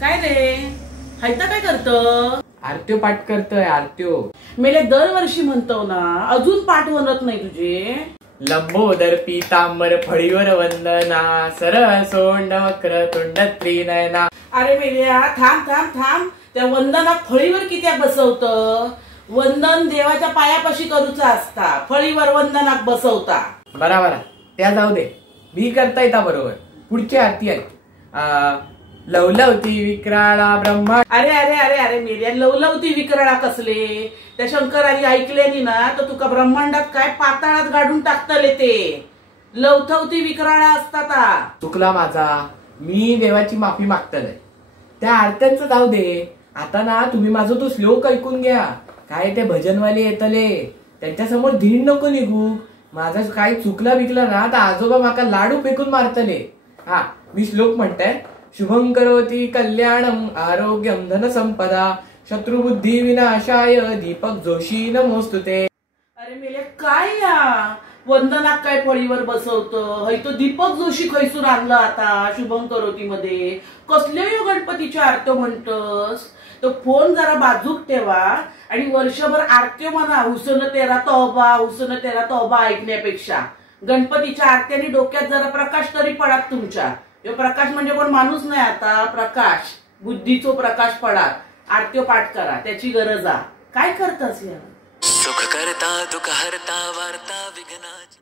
काय रे हायता काय करतं? आरत्यो पाठ करतोय आरत्यो. मेले दरवर्षी म्हणतो ना, अजून पाठ बनत नाही तुझे. लंबोदर पीतांबर फळीवर वंदना सरळ सोंड वक्र तुंड त्रिनयना. अरे मेल्या थांब थांब थांब, त्या वंदनात फळीवर कित्या बसवत? वंदन देवाच्या पायापाशी करूचा असता, फळीवर वंदनात बसवता. बरा बरा त्या जाऊ दे, मी करता येता बरोबर. पुढची आरती आहे लवलवती विक्राळा ब्रह्मा. अरे अरे अरे अरे मेल्या लवलवती विक्राळा कसले? त्या शंकराने ऐकल्यानी ना तर तुका ब्रह्मांडात काय पाताळात गाडून टाकतले ते. लवथवती विक्राळा असतात. चुकला माझा, मी देवाची माफी मागतलय. त्या आरत्यांचं जाऊ दे. आता ना तुम्ही माझा तो श्लोक ऐकून घ्या. काय ते भजनवाले येतले त्यांच्या समोर धीण नको निघू. माझा काय चुकला बिकला ना तर आजोबा माका लाडू फेकून मारतले. हा मी श्लोक म्हणताय. शुभं करोति कल्याणम आरोग्यम धन संपदा शत्रुबुद्धी विनाशाय दीपक जोशी नमोस्तुते. अरे मेले काय या वंदनात काय फळीवर बसवतं? हय तो दीपक जोशी खैसून आणलं आता शुभं करोती मध्ये. कसले यो गणपतीच्या आरत्यो म्हणतस? तो फोन जरा बाजूक ठेवा आणि वर्षभर आरत्यो म्हणा. हुसन तेरा तौबा ऐकण्यापेक्षा गणपतीच्या आरत्यानी डोक्यात जरा प्रकाश तरी पडात तुमच्या. प्रकाश म्हणजे कोण माणूस नाही, आता प्रकाश बुद्धीचो प्रकाश पडात. आरत्यो पाठ करा, त्याची गरज आहे. काय करतास या? सुख करता दुःख हरता वार्ता विघ्नाची.